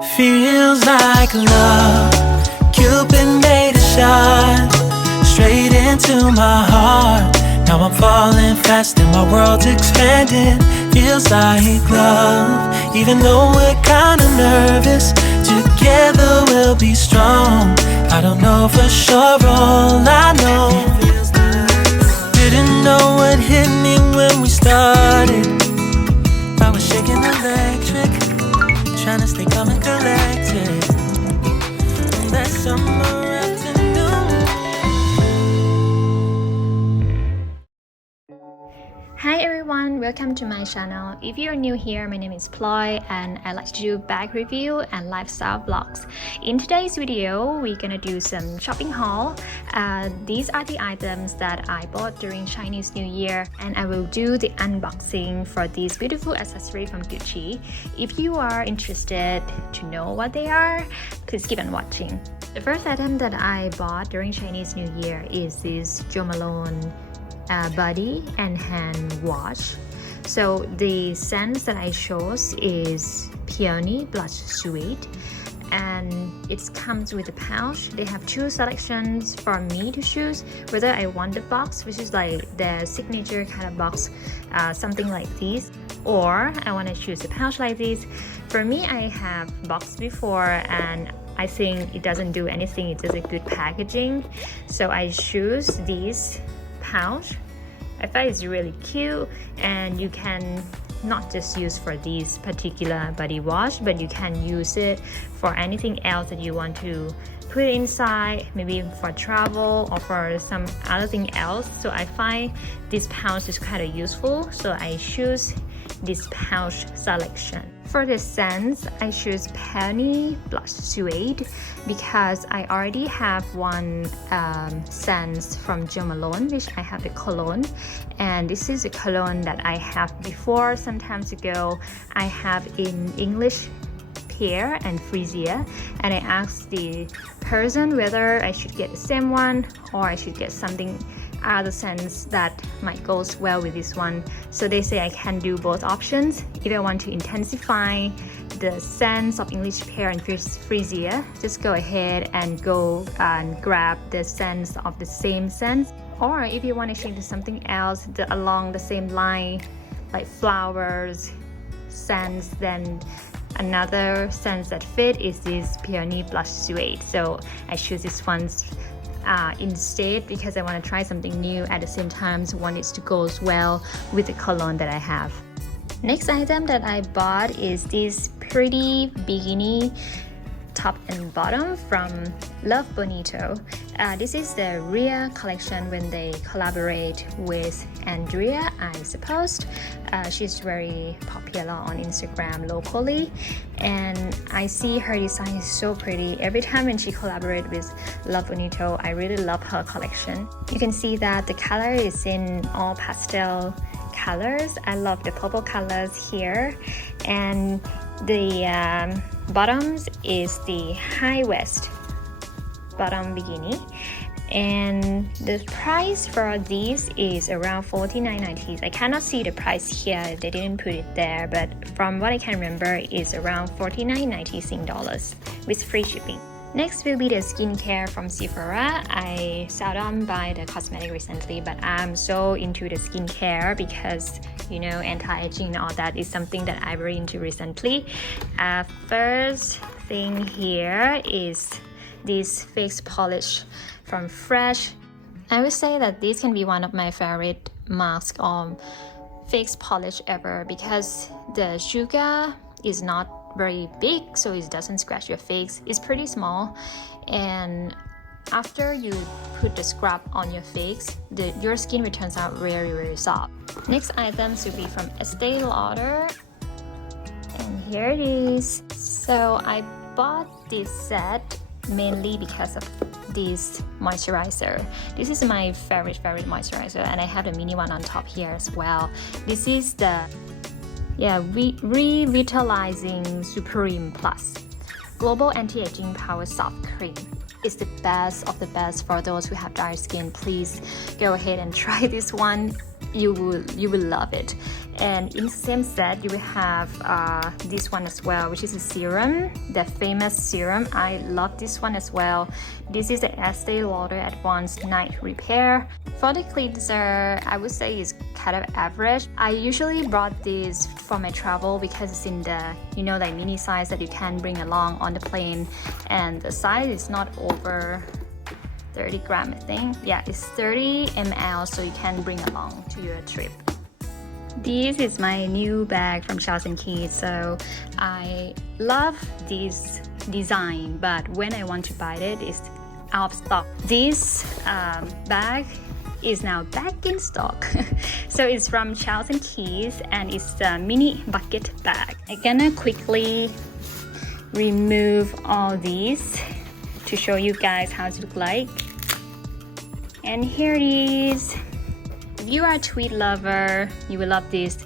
Feels like love, Cupid made a shot straight into my heart. Now I'm falling fast and my world's expanding. Feels like love, even though we're kinda nervous. Together we'll be strong. I don't know for sure, all I know. Didn't know what hit me when we started. I was shaking electric, trying to stay calm and collected. That summer afternoon. Hi everyone, welcome to my channel. If you're new here, my name is Ploy and I like to do bag review and lifestyle vlogs. In today's video, we're gonna do some shopping haul. These are the items that I bought during Chinese New Year, and I will do the unboxing for these beautiful accessories from Gucci. If you are interested to know what they are, please keep on watching. The first item that I bought during Chinese New Year is this Jo Malone body and hand wash. So the scents that I chose is Peony Blush Suede, and it comes with a pouch. They have two selections for me to choose whether I want the box, which is like the signature kind of box, something like this, or I want to choose a pouch like this. For me, I have box before and I think it doesn't do anything, it's just a good packaging, so I choose this pouch. I find it's really cute, and you can not just use for this particular body wash, but you can use it for anything else that you want to put inside, maybe for travel or for some other thing else. So I find this pouch is kind of useful, so I choose this pouch selection. For the scents, I choose Peony Blush Suede because I already have one scent from Jo Malone, which I have the cologne, and this is a cologne that I have before some times ago. I have in English Pear and Frisia, and I asked the person whether I should get the same one or I should get something other scents that might go well with this one. So they say I can do both options. If I want to intensify the scents of English Pear and Frisia, just go ahead and go and grab the scents of the same scents. Or if you want to change to something else along the same line, like flowers scents, then another scent that fit is this Peony Blush Suede. So I choose this one instead because I want to try something new at the same time, so want it to go well with the cologne that I have. Next item that I bought is this pretty bikini top and bottom from Love Bonito. This is the Rhea collection when they collaborate with Andrea, I suppose. She's very popular on Instagram locally, and I see her design is so pretty. Every time when she collaborates with Love Bonito, I really love her collection. You can see that the color is in all pastel colors. I love the purple colors here, and the bottoms is the high waist bottom bikini, and the price for these is around $49.90. I cannot see the price here, they didn't put it there, but from what I can remember it's around $49.90 Sing dollars with free shipping. Next will be the skincare from Sephora. I seldom buy the cosmetic recently, but I'm so into the skincare because, you know, anti-aging and all that is something that I'm very into recently. First thing here is this face polish from Fresh. I would say that this can be one of my favorite masks or face polish ever because the sugar is not very big, so it doesn't scratch your face. It's pretty small, and after you put the scrub on your face, your skin will turn out very soft. Next items will be from Estee Lauder, and here it is. So I bought this set mainly because of this moisturizer. This is my favorite moisturizer, and I have the mini one on top here as well. This is the Revitalizing Supreme Plus Global Anti-Aging Power Soft Cream. It's the best of the best for those who have dry skin. Please go ahead and try this one. you will love it. And in the same set, you will have this one as well, which is a serum, the famous serum. I love this one as well. This is the Estee Lauder Advanced Night Repair. For the cleanser, I would say it's kind of average. I usually brought this for my travel because it's in the, you know, like mini size that you can bring along on the plane, and the size is not over 30 gram, I think. Yeah, it's 30 ml, so you can bring along to your trip. This is my new bag from Charles & Keith. So I love this design, but when I want to buy it, it's out of stock. This bag is now back in stock. So it's from Charles & Keith, and it's a mini bucket bag. I'm gonna quickly remove all these to show you guys how it looks like. And here it is. If you are a tweed lover, you will love this.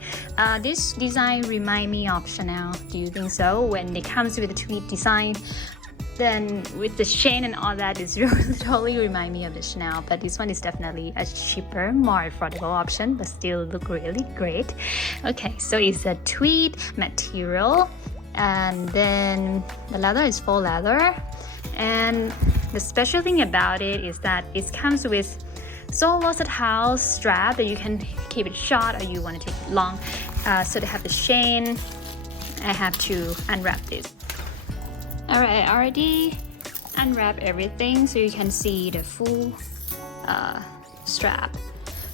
This design reminds me of Chanel. Do you think so? When it comes with a tweed design, then with the chain and all that, it's really totally remind me of the Chanel. But this one is definitely a cheaper, more affordable option, but still look really great. Okay, so it's a tweed material, and then the leather is faux leather. And the special thing about it is that it comes with so versatile strap that you can keep it short or you want to take it long. So they have the chain. I have to unwrap this. Alright, I already unwrapped everything so you can see the full strap.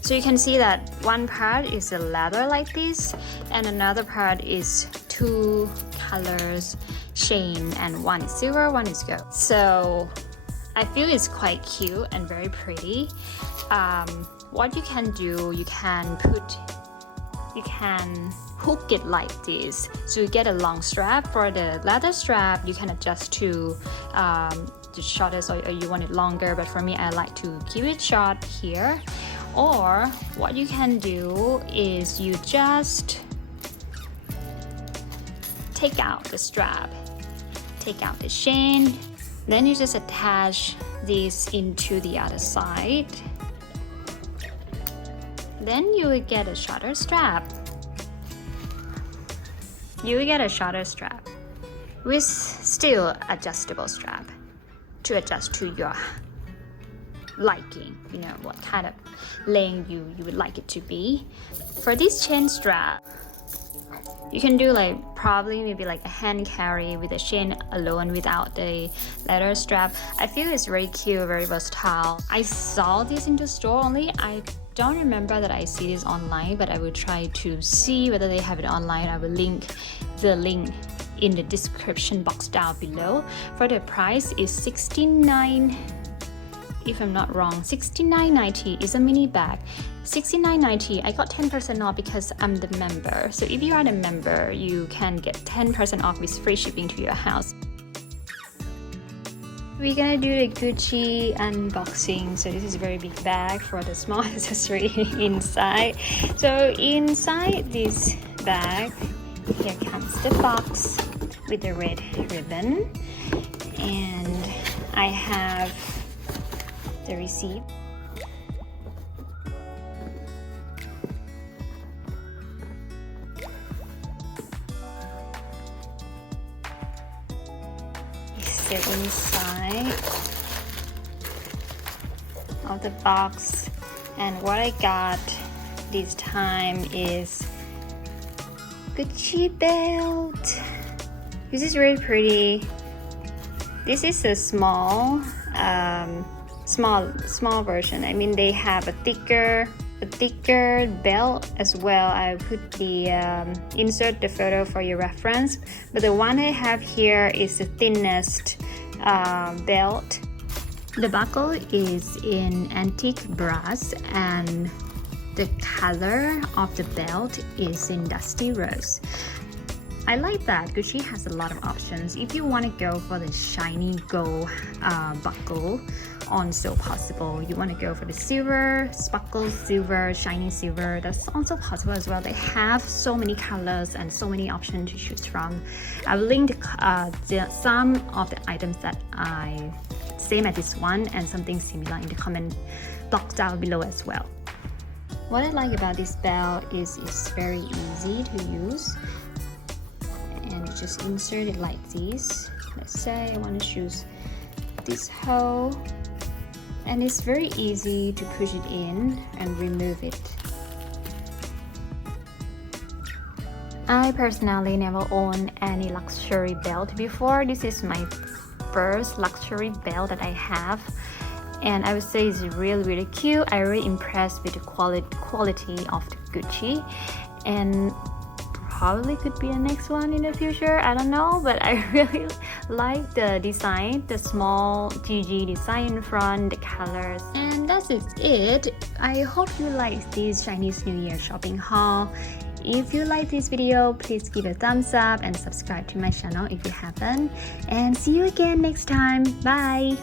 So you can see that one part is the leather like this, and another part is two colors chain, and one is silver, one is gold. So I feel it's quite cute and very pretty. What you can do, you can hook it like this, so you get a long strap. For the leather strap, you can adjust to the shortest, or you want it longer, but for me, I like to keep it short here. Or what you can do is you just take out the strap, take out the chain, then you just attach this into the other side. Then you will get a shorter strap. You will get a shorter strap with still adjustable strap to adjust to your liking, you know, what kind of length you would like it to be. For this chain strap, you can do like probably maybe like a hand carry with a chain alone without the leather strap. I feel it's very cute, very versatile. I saw this in the store only. I don't remember that I see this online, but I will try to see whether they have it online. I will link the link in the description box down below. For the price is $69, if I'm not wrong, $69.90 is a mini bag. $69.90. I got 10% off because I'm the member. So if you are the member, you can get 10% off with free shipping to your house. We're gonna do the Gucci unboxing. So this is a very big bag for the small accessory inside. So inside this bag, here comes the box with the red ribbon, and I have the receipt. The inside of the box, and what I got this time is Gucci belt. This is very pretty. This is a small version. I mean, they have a thicker belt as well. I put the insert the photo for your reference, but the one I have here is the thinnest belt. The buckle is in antique brass, and the color of the belt is in dusty rose. I like that Gucci has a lot of options. If you want to go for the shiny gold buckle, on still possible. You want to go for the silver, sparkle silver, shiny silver, that's also possible as well. They have so many colors and so many options to choose from. I'll link some of the items that I same as this one and something similar in the comment box down below as well. What I like about this belt is it's very easy to use, and you just insert it like this. Let's say I want to choose this hole, and it's very easy to push it in and remove it. I personally never owned any luxury belt before. This is my first luxury belt that I have, and I would say it's really cute. I'm really impressed with the quality of the Gucci, and probably could be the next one in the future, I don't know, but I really like the design, the small GG design in front, the colors. And that's it. I hope you like this Chinese New Year shopping haul. If you like this video, please give a thumbs up and subscribe to my channel if you haven't, and see you again next time. Bye.